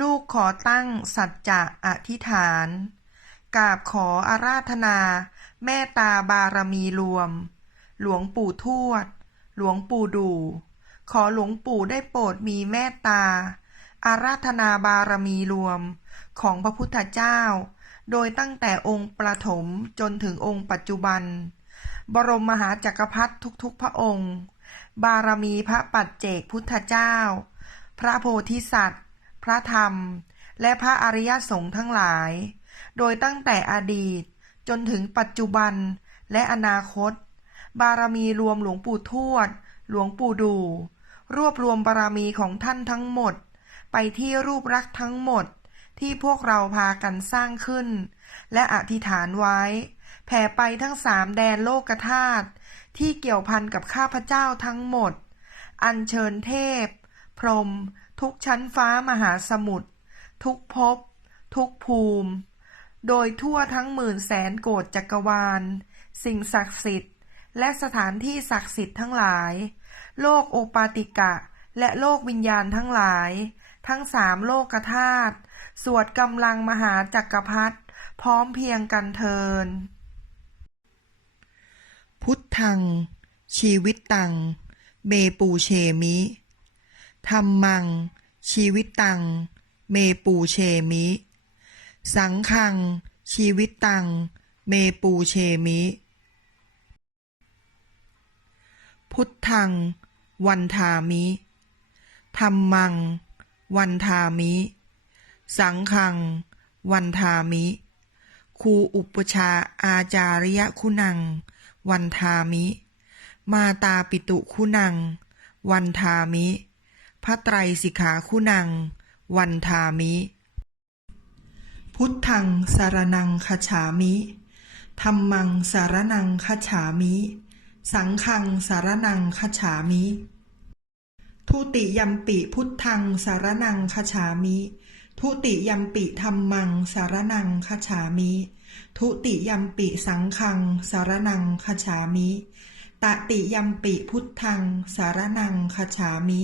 ลูกขอตั้งสัจจะอธิษฐานกราบขออาราธนา แม่ตาบารมีรวม หลวงปู่ทวด หลวงปู่ดู ขอหลวงปู่ได้โปรดมีแม่ตา อาราธนาบารมีรวม ของพระพุทธเจ้า โดยตั้งแต่องค์ประถมจนถึงองค์ปัจจุบัน บรมมหาจักรพรรดิทุกๆ พระองค์ บารมีพระปัจเจกพุทธเจ้า พระโพธิสัตว์ พระธรรม และพระอริยสงฆ์ทั้งหลาย โดยตั้งแต่อดีต จนถึงปัจจุบันและอนาคต บารมีรวมหลวงปู่ทวด หลวงปู่ดู รวบรวมบารมีของท่านทั้งหมด ไปที่รูปรักษ์ทั้งหมดที่พวกเราพากันสร้างขึ้น และอธิษฐานไว้ แผ่ไปทั้งสามแดนโลกธาตุที่เกี่ยวพันกับข้าพเจ้าทั้งหมด อัญเชิญเทพ พรหม ทุกชั้นฟ้ามหาสมุทรทุกภพทุกภูมิ โดยทั่วทั้งหมื่นแสนโกฏจักรวาล สิ่งศักดิ์สิทธิ์ และสถานที่ศักดิ์สิทธิ์ทั้งหลาย โลกโอปาติกะ และโลกวิญญาณทั้งหลาย ทั้งสามโลกธาตุสวดกำลังมหาจักรพรรดิพร้อมเพียงกันเทิน พุทธัง ชีวิตตังเมปูเชมิ ธรรมัง ชีวิตตัง เมปูเชมิ สังฆัง ชีวิตตัง เมปูเชมิ พุทธัง วันทามิธรรมัง วันทามิ สังฆัง วันทามิครูอุปชาอาจาริยคุณัง วันทามิ มาตาปิตุคุณัง วันทามิ พระไตรสิกขาคุณัง วันทามิ พุทธังสารนังคฉามิธรรมังสารนังคฉามิ สังฆังสารนังคฉามิ ทุติยัมปิพุทธังสารนังคฉามิ ทุติยัมปิธรรมังสารนังคฉามิ ทุติยัมปิสังฆังสารนังคฉามิ ตติยัมปิพุทธังสารนังคฉามิ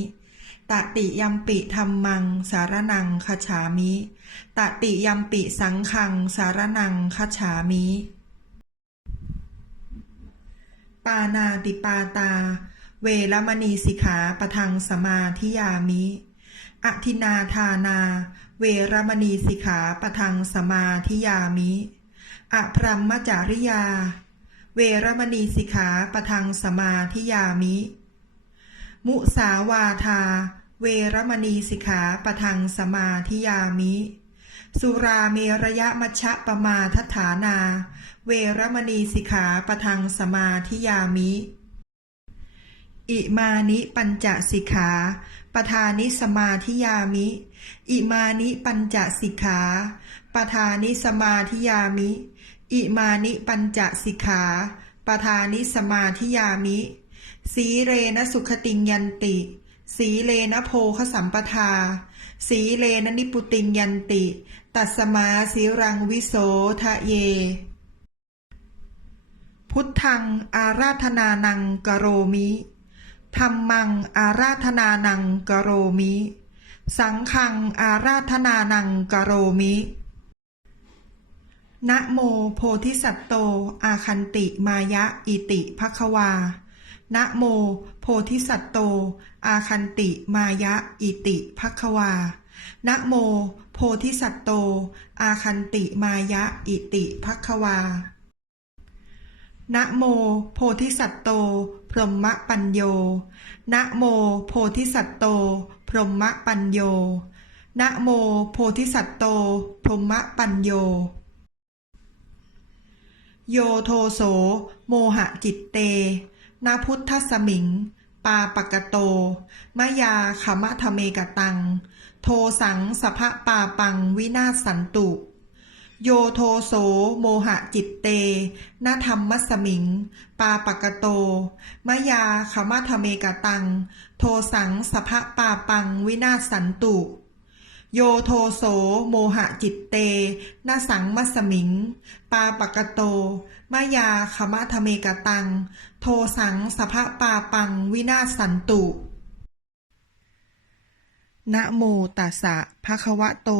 ตติยัมปิธรรมัง สารนังคฉามิตติยัมปิสังฆัง สารนังคฉามิ ปานาติปาตา เวรมณีสิกขาปะทังสมาธิยามิอทินาทานา เวรมณีสิกขาปะทังสมาธิยามิอพรหมจาริยา เวรมณีสิกขาปะทังสมาธิยามิ มุสาวาทา เวรมณีสิกขาปะทังสมาธิยามิ สุราเมระยะมัชะปมาทฐานา เวรมณีสิกขาปะทังสมาธิยามิ อิมานิปัญจสิกขาปทานิสมาธิยามิ อิมานิปัญจสิกขาปทานิสมาธิยามิ อิมานิปัญจสิกขาปทานิสมาธิยามิ สีเรนะสุขติงยันติ สีเลนะโพคสัมปทา สีเลนะนิปุติงยันติ ตัสมาสีรังวิโสทะเย พุทธังอาราธนานังกโรมิธรรมังอาราธนานังกโรมิ สังฆังอาราธนานังกโรมิ นะโมโพธิสัตโต อาคันติมายะอิติภควา นะโม โพธิสัตโต อาคันติ มายะ อิติภควา นะโม โพธิสัตโต อาคันติ มายะ อิติภควา นะโม โพธิสัตโต พรหมปัญโย นะโม โพธิสัตโต พรหมปัญโย นะโม โพธิสัตโต พรหมปัญโยโยโทโส โมหะจิตเต นาพุทธสมิง ปาปกโตมะยาขมะทเมกตัง โทสังสภะปาปังวินาศสันตุ โยโทโสโมหะจิตเตนาธรรมสมิง ปาปกโตมะยาขมะทเมกตัง โทสังสภะปาปังวินาศสันตุ โยโทโสโมหะจิตเตนาสังมัสมิง ปาปกโตมะยาขมะทะเมกตัง โทสังสภะปาปังวินาศสันตุ นะโมตัสสะภะคะวะโต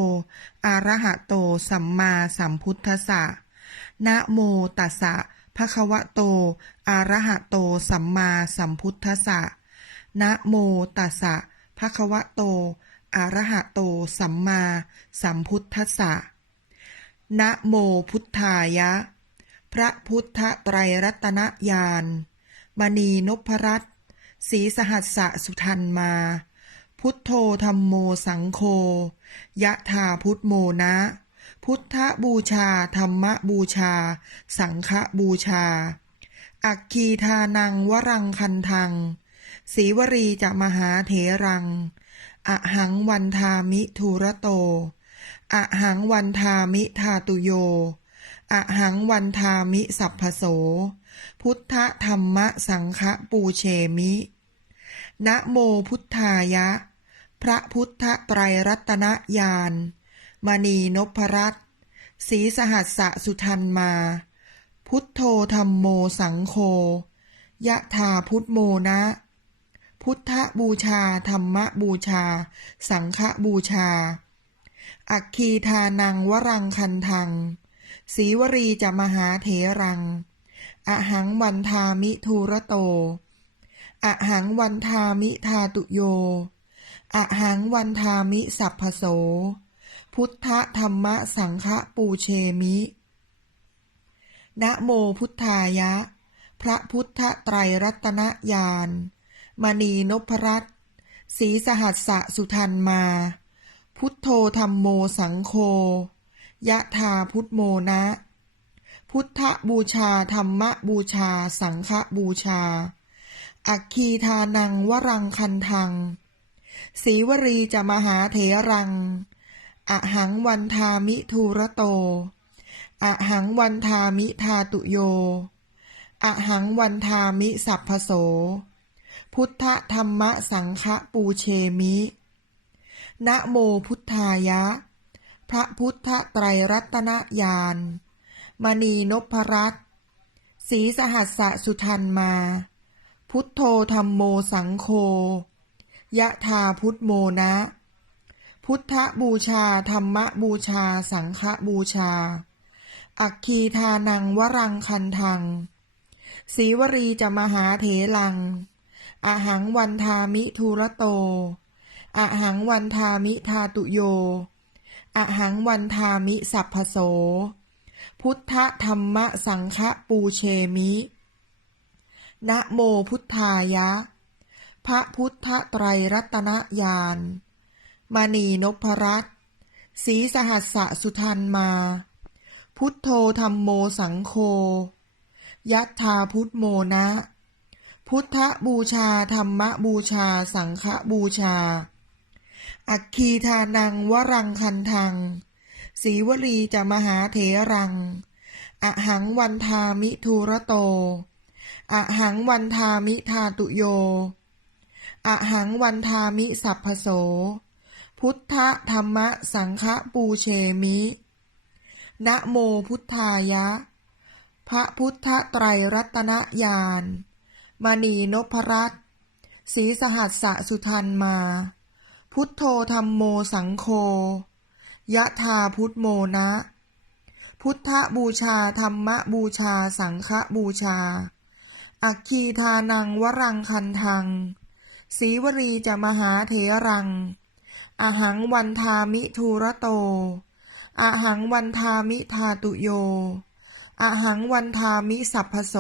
อะระหะโต สัมมาสัมพุทธัสสะ นะโมตัสสะภะคะวะโต อะระหะโต สัมมาสัมพุทธัสสะ นะโมตัสสะภะคะวะโต อะระหะโต สัมมาสัมพุทธัสสะนะโมพุทธายะ พระพุทธไตรรัตนญาณมณีนพรัตน์ศีสหัสสะสุทันมา พุทโธธรรมโมสังโฆยะธาพุทโมนะ พุทธบูชา ธรรมบูชา สังฆบูชา อักคีทานังวรังคันทังสีวรีจะมหาเถรัง อะหังวันทามิทูระโต อะหังวันทามิทาตุโย อะหังวันทามิสัพพโส พุทธธรรมสังฆปูเชมิ นะโมพุทธายะ พระพุทธไตรรัตนญาณ มณีนพรัตน์ศรีสหัสสะสุทันมา พุทโธธรรมโมสังโฆยะธาพุทโมนะ พุทธบูชา ธรรมบูชา สังฆบูชา อักคีทานังวรังคันทังสีวรีจะมหาเถรังอะหังวันทามิทูระโตอะหังวันทามิทาตุโยอะหังวันทามิสัพพโส พุทธธรรมสังฆปูเชมิ นะโมพุทธายะ พระพุทธไตรรัตนญาณ มณีนพรัตน์ศรีสหัสสะสุทันมา พุทโธธรรมโมสังโฆยะธาพุทโมนะ พุทธบูชาธรรมบูชา สังฆบูชา อักคีทานังวรังคันทังสีวรีจะมหาเถรัง อหังวันทามิทูระโต อหังวันทามิทาตุโย อหังวันทามิสัพพโส พุทธธรรมสังฆปูเชมิ นะโมพุทธายะ พระพุทธไตรรัตนญาณ มณีนพรัตน์ศีสหัสสะสุทันมา พุทโธธรรมโมสังโฆยะธาพุทโมนะ พุทธบูชาธรรมบูชาสังฆบูชา อักคีทานังวรังคันทังสีวรีจะมหาเถลัง อะหังวันทามิทูระโตอะหังวันทามิทาตุโยอะหังวันทามิสัพพโส พุทธธรรมสังฆปูเชมิ นะโมพุทธายะ พระพุทธไตรรัตนญาณมณีนพรัตน์ศรีสหัสสะสุทันมา พุทโธธรรมโมสังโฆยัตถาพุทโมนะ พุทธบูชา ธรรมบูชา สังฆบูชา อักคีทานังวรังคันทังสีวลีจะมหาเถรังอะหังวันทามิทูระโตอะหังวันทามิทาตุโยอะหังวันทามิสัพพโส พุทธธรรมสังฆปูเชมิ นะโมพุทธายะ พระพุทธไตรรัตนญาณ มณีนพรัตน์ศรีสหัสสะสุทันมา พุทโธธรรมโมสังโฆยะธาพุทโมนะ พุทธบูชาธรรมบูชาสังฆบูชา อักคีทานังวรังคันทังสีวรีจะมหาเถรัง อหังวันทามิทูระโต อหังวันทามิทาตุโย อหังวันทามิสัพพโส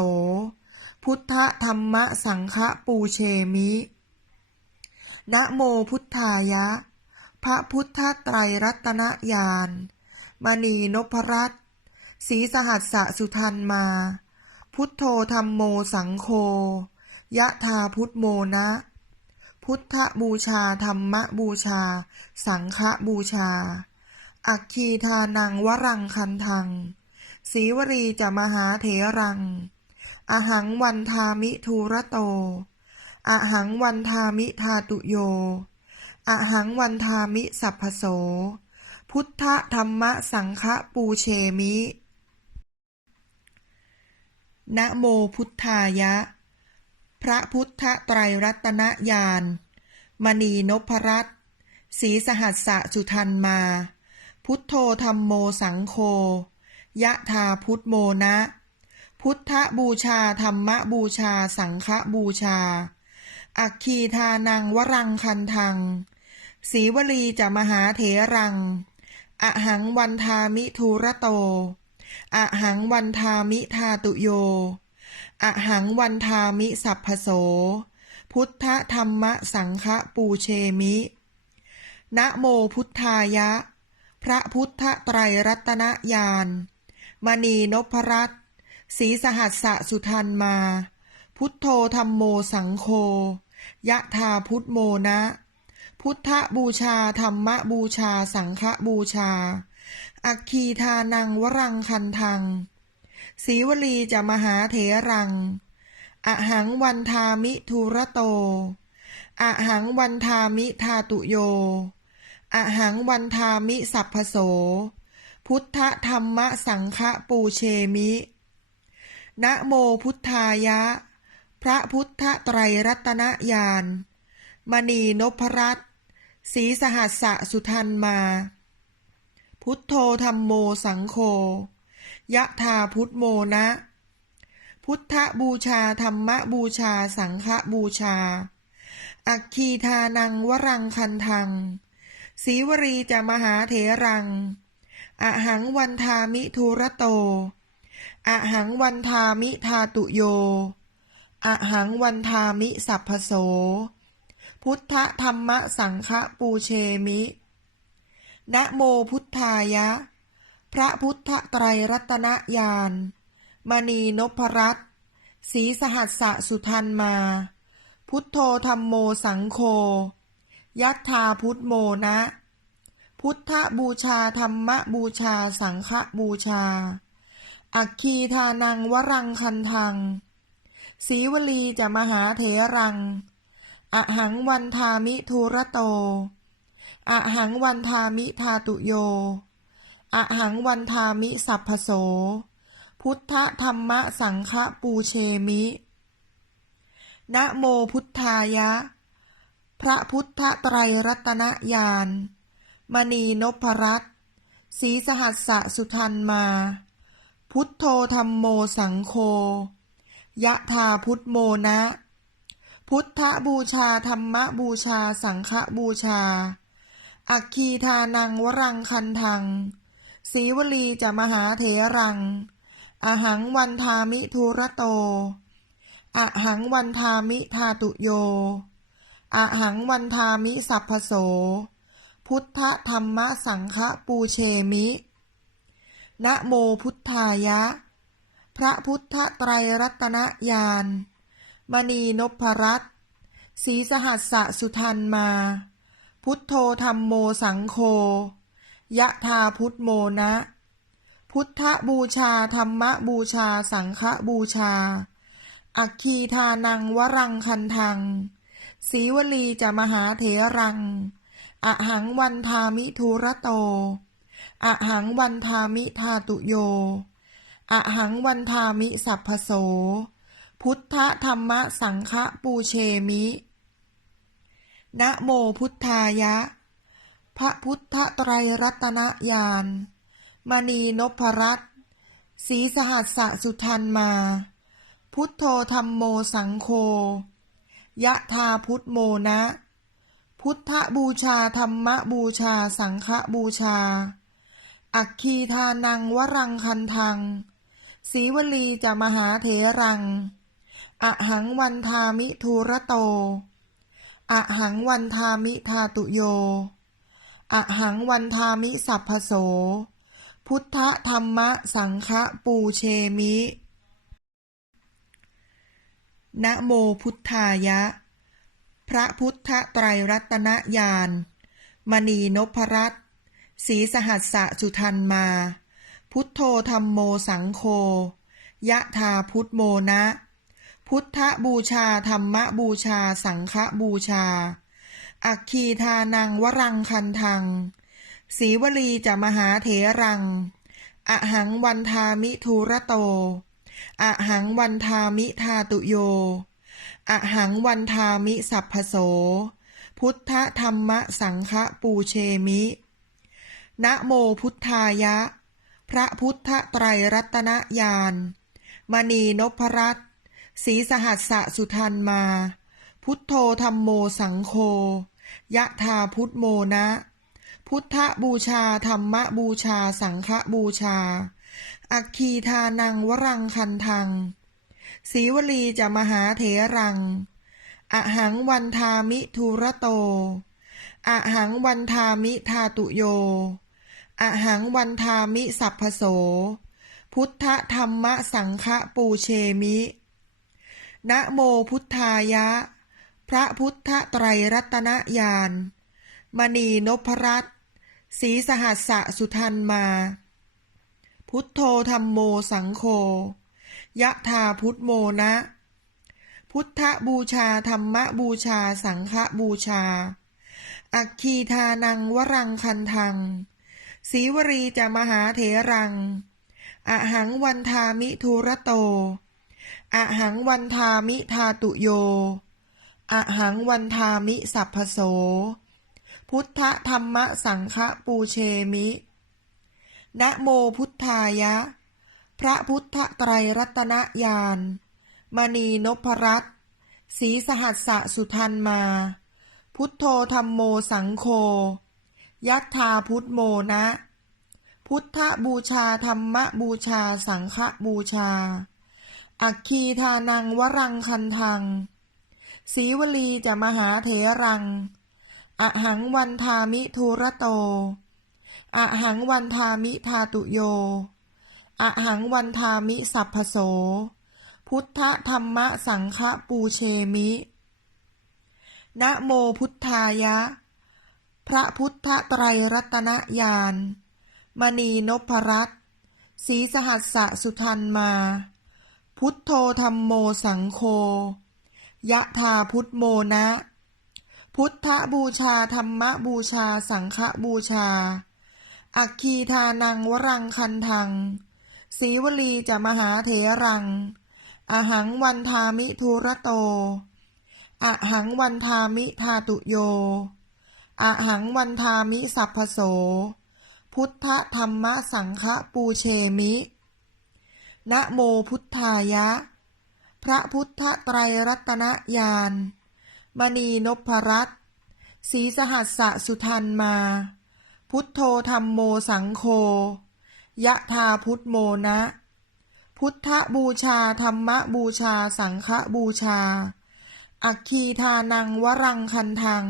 พุทธธรรมสังฆปูเชมิ นะโมพุทธายะ พระพุทธไตรรัตนญาณมณีนพรัตน์ศรีสหัสสะสุทันมา พุทโธธรรมโมสังโฆยะธาพุทโมนะ พุทธบูชาธรรมบูชา สังฆบูชา อักคีทานังวรังคันทังสีวรีจะมหาเถรัง อะหังวันทามิทูระโตอะหังวันทามิทาตุโยอะหังวันทามิสัพพโส พุทธธรรมสังฆปูเชมิ นะโมพุทธายะ พระพุทธไตรรัตนญาณ มณีนพรัตน์สีสหัสสะสุทันมา พุทโธธรรมโมสังโฆยะธาพุทโมนะ พุทธบูชา ธรรมบูชา สังฆบูชา อัคคีทานังวรังคันทังสีวลีจะมหาเถรัง อหังวันทามิทูระโต อหังวันทามิทาตุโย อหังวันทามิสัพพโส พุทธธรรมสังฆปูเชมิ นะโมพุทธายะ พระพุทธไตรรัตนญาณมณีนพรัตน ศรีสหัสสะสุทันมา พุทโธธรรมโมสังโฆยะธาพุทโมนะ พุทธบูชาธรรมบูชาสังฆบูชา อัคคีทานังวรังคันทังสีวลีจะมหาเถรัง อหังวันทามิทูระโต อหังวันทามิทาตุโย อหังวันทามิสัพพโส พุทธธรรมสังฆปูเชมิ นะโมพุทธายะ พระพุทธไตรรัตนญาณมณีนพรัตน์ศรีสหัสสะสุทันมา พุทโธธรรมโมสังโฆยะธาพุทโมนะ พุทธบูชาธรรมบูชาสังฆบูชา อัคคีทานังวรังคันทังสีวรีจะมหาเถรัง อหังวันทามิทูระโต อหังวันทามิทาตุโยอหังวันทามิสัพพโส พุทธธรรมสังฆปูเชมิ นะโมพุทธายะ พระพุทธไตรรัตนญาณ มณีนพรัตน์ศรีสหัสสะสุทันมา พุทโธธรรมโมสังโฆ ยัตถาพุทโมนะ พุทธบูชาธรรมบูชาสังฆบูชา อัคคีทานังวรังคันทัง สีวลีจะมหาเถรัง อหังวันทามิทูระโต อหังวันทามิทาตุโย อหังวันทามิสัพพโส พุทธธรรมสังฆปูเชมิ นะโมพุทธายะ พระพุทธไตรรัตนญาณ มณีนพรัตน์ศรีสหัสสะสุทันมา พุทโธธรรมโมสังโฆยะธาพุทโมนะ พุทธบูชาธรรมบูชาสังฆบูชา อัคคีทานังวรังคันทังสีวลีจะมหาเถรัง อหังวันทามิทูระโต อหังวันทามิทาตุโย อหังวันทามิสัพพโส พุทธธรรมสังฆปูเชมิ นะโมพุทธายะ พระพุทธไตรรัตนญาณ มณีนพรัตน์ศีสหัสสะสุทันมา พุทโธธรรมโมสังโฆยะธาพุทโมนะ พุทธบูชาธรรมบูชาสังฆบูชา อัคคีทานังวรังคันทังสีวลีจะมหาเถรัง อหังวันทามิทูระโต อหังวันทามิทาตุโย อหังวันทามิสัพพโส พุทธธรรมสังฆปูเชมิ นะโมพุทธายะ พระพุทธไตรรัตนญาณ มณีนพรัตน์ศรีสหัสสะสุทันมา พุทโธธรรมโมสังโฆยะธาพุทโมนะ พุทธบูชาธรรมบูชาสังฆบูชา อัคคีทานังวรังคันทัง สีวลีจะมหาเถรัง อหังวันทามิทูระโต อหังวันทามิทาตุโย อหังวันทามิสัพพโส พุทธธรรมะสังฆปูเชมิ นะโมพุทธายะ พระพุทธไตรรัตนญาณมณีนพรัตน์ ศรีสหัสสะสุทันมา พุทโธธรรมโมสังโฆยะธาพุทโมนะ พุทธบูชาธรรมบูชาสังฆบูชา อัคคีทานังวรังคันทัง สีวลีจะมหาเถรัง อหังวันทามิทูระโต อหังวันทามิทาตุโย อหังวันทามิสัพพโส พุทธธรรมสังฆปูเชมิ นะโมพุทธายะ พระพุทธไตรรัตนญาณมณีนพรัตน์ศรีสหัสสะสุทันมา พุทโธธรรมโมสังโฆยะธาพุทโมนะ พุทธบูชาธรรมบูชาสังฆบูชา อัคคีทานังวรังคันทังศีวลีจะมหาเถรัง อหังวันทามิทุระโต อหังวันทามิทาตุโย อหังวันทามิสัพพโส พุทธธรรมสังฆปูเชมิ นะโมพุทธายะ พระพุทธไตรรัตนญาณ มณีนพรัตน์ศรีสหัสสะสุทันมา พุทโธธรรมโมสังโฆ ยะธาพุทโมนะ พุทธบูชาธรรมบูชาสังฆบูชา อัคคีทานังวรังคันทัง ศีวรีจะมหาเถรัง อหังวันทามิทุระโต อหังวันทามิทาตุโย อหังวันทามิสัพพโส พุทธธรรมสังฆปูเชมิ นะโมพุทธายะ พระพุทธไตรรัตนญาณ มณีนพรัตน์ศีสหัสสะสุทันมา พุทโธธรรมโมสังโฆ ยัตถาพุทโมนะ พุทธบูชาธรรมบูชาสังฆบูชา อัคคีทานังวรังคันทังศีวลีจะมหาเถรัง อหังวันทามิทุระโต อหังวันทามิทาตุโย อหังวันทามิสัพพโส พุทธธรรมสังฆปูเชมิ นะโมพุทธายะ พระพุทธไตรรัตนญาณ มณีนพรัตน์ศรีสหัสสะสุทันมา พุทโธธรรมโมสังโฆยะธาพุทโมนะ พุทธบูชาธรรมบูชาสังฆบูชา อัคคีทานังวรังคันทังศีวลีจะมหาเถรัง อหังวันทามิทุระโต อหังวันทามิทาตุโย อหังวันทามิสัพพโส พุทธธรรมสังฆปูเชมิ นะโมพุทธายะ พระพุทธไตรรัตนญาณ มณีนพรัตน์ศรีสหัสสะสุทันมา พุทโธธรรมโมสังโฆยะธาพุทโมนะ พุทธบูชาธรรมบูชาสังฆบูชา อัคคีทานังวรังคันทัง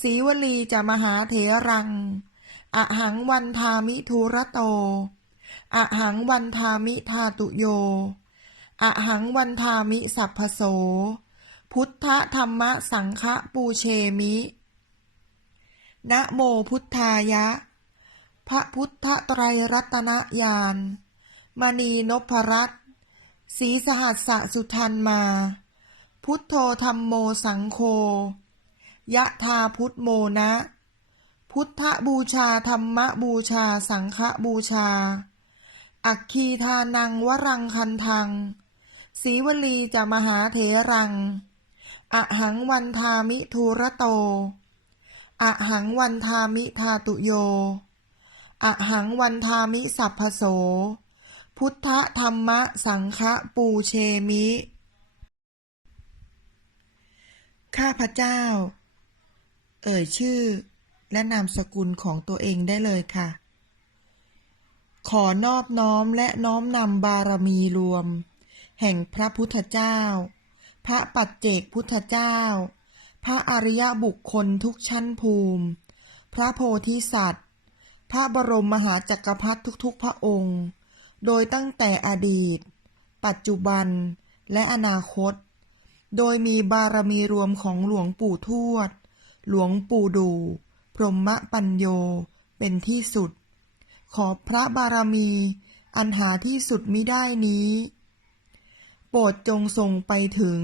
ศรีวลีจะมหาเถรัง อหังวันทามิทุระโต อหังวันทามิทาตุโย อหังวันทามิสัพพโส พุทธธรรมสังฆปูเชมิ นะโมพุทธายะ พระพุทธไตรรัตนญาณ มณีนพรัตน์ศรีสหัสสะสุทันมา พุทโธธรรมโมสังโฆ ยะธาพุทโมนะ พุทธบูชาธรรมบูชาสังฆบูชา อัคคีทานังวรังคันทังศีวลีจะมหาเถรัง อหังวันทามิทุระโต อหังวันทามิทาตุโย อหังวันทามิสัพพโส พุทธธรรมสังฆปูเชมิ ข้าพเจ้า เอ่ยชื่อ และนามสกุลของตัวเองได้เลยค่ะ ขอนอบน้อมและน้อมนำบารมีรวม แห่งพระพุทธเจ้า พระปัจเจกพุทธเจ้า พระอริยบุคคลทุกชั้นภูมิ พระโพธิสัตว์ พระบรมมหาจักรพรรดิทุกๆ พระองค์ โดยตั้งแต่อดีต ปัจจุบันและอนาคต โดยมีบารมีรวมของหลวงปู่ทวด หลวงปู่ดู พรหมปัญโย เป็นที่สุด ขอพระบารมี อันหาที่สุดมิได้นี้ โปรดจงส่งไปถึง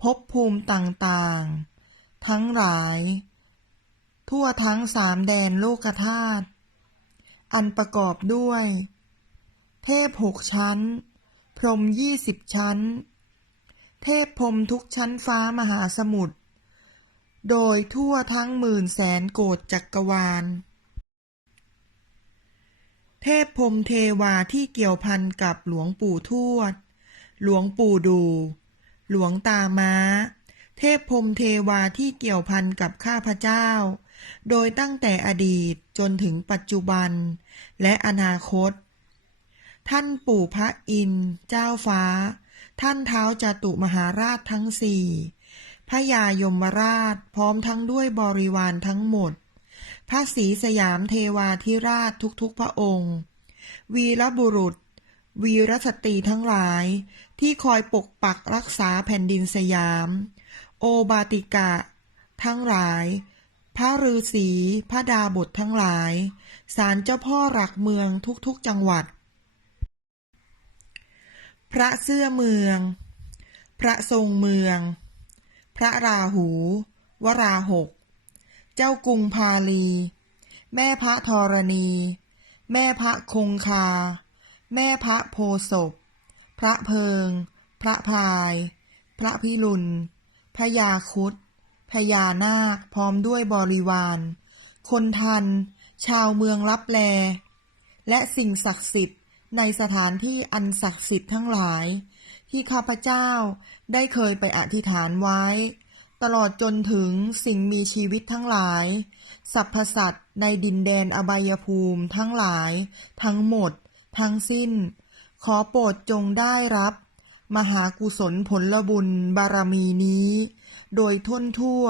ภพภูมิต่างๆ ทั้งหลาย ทั่วทั้งสามแดนโลกธาตุอันประกอบด้วย เทพหกชั้น พรหมยี่สิบชั้น เทพพรมทุกชั้นฟ้ามหาสมุทร โดยทั่วทั้งหมื่นแสนโกฏจักรวาล เทพพรมเทวาที่เกี่ยวพันกับหลวงปู่ทวด หลวงปู่ดู หลวงตาม้า เทพพรมเทวาที่เกี่ยวพันกับข้าพเจ้า โดยตั้งแต่อดีตจนถึงปัจจุบัน และอนาคต ท่านปู่พระอินเจ้าฟ้า ท่านเท้าจตุมหาราชทั้งสี่ พระยายมราชพร้อมทั้งด้วยบริวารทั้งหมด พระศรีสยามเทวาธิราชทุกๆพระองค์ วีรบุรุษ วีรสตรีทั้งหลาย ที่คอยปกปักรักษาแผ่นดินสยาม โอบาติกะ ทั้งหลาย พระฤาษีพระดาบททั้งหลายศาลเจ้าพ่อหลักเมืองทุกๆจังหวัด พระเสื้อเมือง พระทรงเมือง ระราหู วราหก เจ้ากรุงพาลี แม่พระธรณี แม่พระคงคา แม่พระโพศพ พระเพิง พระพาย พระพิรุณพระยาคุดพญานาคพร้อมด้วยบริวาร คนทัน ชาวเมืองลับแล และสิ่งศักดิ์สิทธิ์ในสถานที่อันศักดิ์สิทธิ์ทั้งหลาย ที่ข้าพเจ้า ได้เคยไปอธิษฐานไว้ ตลอดจนถึงสิ่งมีชีวิตทั้งหลาย สรรพสัตว์ในดินแดนอบายภูมิทั้งหลาย ทั้งหมด ทั้งสิ้น ขอโปรดจงได้รับ มหากุศลผลบุญบารมีนี้ โดยท่นทั่ว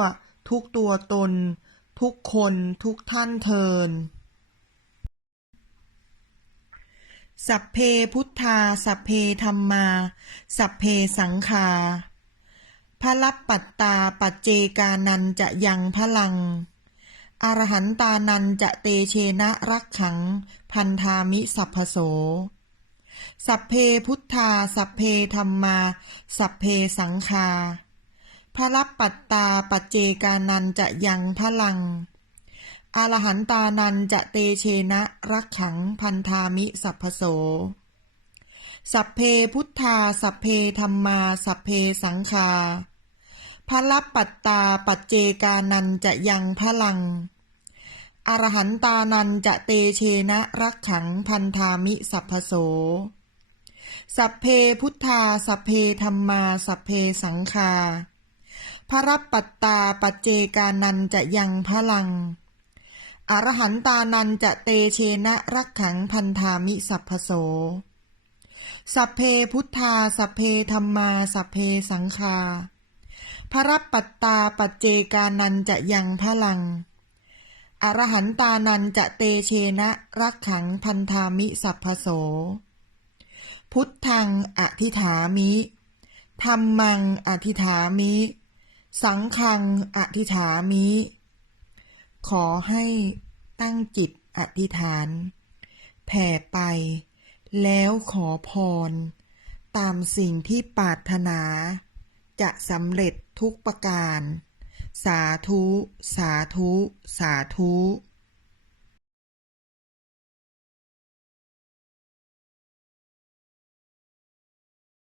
ทุกตัวตน ทุกคนทุกท่านเทิน สัพเพพุทธา สัพเพธรรมา สัพเพสังคาพระลับปัตตาปัจเจกานันจะยังพลัง อรหันตานันจะเตเชนะรักขัง พันธามิสัพพโส สัพเพพุทธา สัพเพธรรมา สัพเพสังคาพระลับปัตตาปัจเจกานันจะยังพลัง อรหันตานันจะเตเชนะรักขังพันธามิสัพพโส สัพเพพุทธา สัพเพธรรมา สัพเพสังคาพระลับปัตตาปัจเจกานันจะยังพลัง อรหันตานันจะเตเชนะรักขังพันธามิสัพพโส สัพเพพุทธา สัพเพธรรมา สัพเพสังคาพระรับปัตตาปัจเจกานันจะยังพลัง อรหันตานันจะเตเชนะรักขังพันธามิสัพพโส สัพเพพุทธา สัพเพธรรมา สัพเพสังคาพระรับปัตตาปัจเจกานันจะยังพลัง อรหันตานันจะเตเชนะรักขังพันธามิสัพพโส พุทธังอธิฐามิธรรมังอธิฐามิ สังฆังอธิฐามิ ขอให้ตั้งจิตอธิษฐาน แผ่ไป แล้วขอพร ตามสิ่งที่ปรารถนา จะสำเร็จทุกประการ สาธุ สาธุ สาธุ